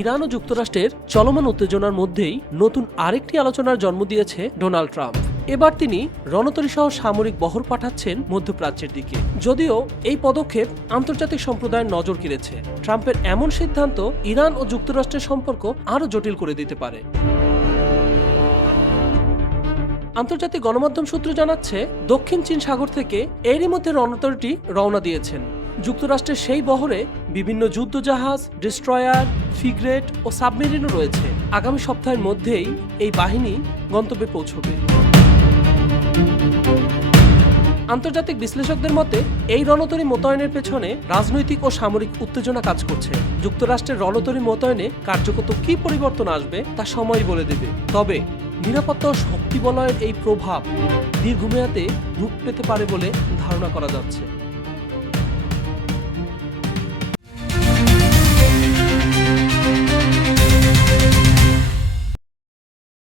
Iran ও যুক্তরাষ্ট্রের চলমান উত্তেজনার মধ্যেই নতুন আরেকটি আলোচনার জন্ম দিয়েছে ডোনাল্ড ট্রাম্প। এবার তিনি রণতরী সহ সামরিক বহর পাঠাচ্ছেন মধ্যপ্রাচ্যের দিকে। যদিও এই পদক্ষেপ আন্তর্জাতিক সম্প্রদায়ের নজর কেড়েছে, ট্রাম্পের এমন সিদ্ধান্ত ইরান ও যুক্তরাষ্ট্রের সম্পর্ক আরও জটিল করে দিতে পারে। আন্তর্জাতিক গণমাধ্যম সূত্র জানাচ্ছে, দক্ষিণ চীন সাগর থেকে এরই মধ্যে রণতরীটি রওনা দিয়েছেন। যুক্তরাষ্ট্রের সেই বহরে বিভিন্ন যুদ্ধজাহাজ, ডিস্ট্রয়ার, ফ্রিগেট ও সাবমেরিনও রয়েছে। আগামী সপ্তাহের মধ্যেই এই বাহিনী গন্তব্যে পৌঁছবে। আন্তর্জাতিক বিশ্লেষকদের মতে, এই রণতরী মোতায়েনের পেছনে রাজনৈতিক ও সামরিক উত্তেজনা কাজ করছে। যুক্তরাষ্ট্রের রণতরী মোতায়েনে কার্যকত কী পরিবর্তন আসবে তা সময়ই বলে দেবে। তবে নিরাপত্তা ও শক্তি বলয়ের এই প্রভাব দীর্ঘমেয়াদে রূপ পেতে পারে বলে ধারণা করা যাচ্ছে।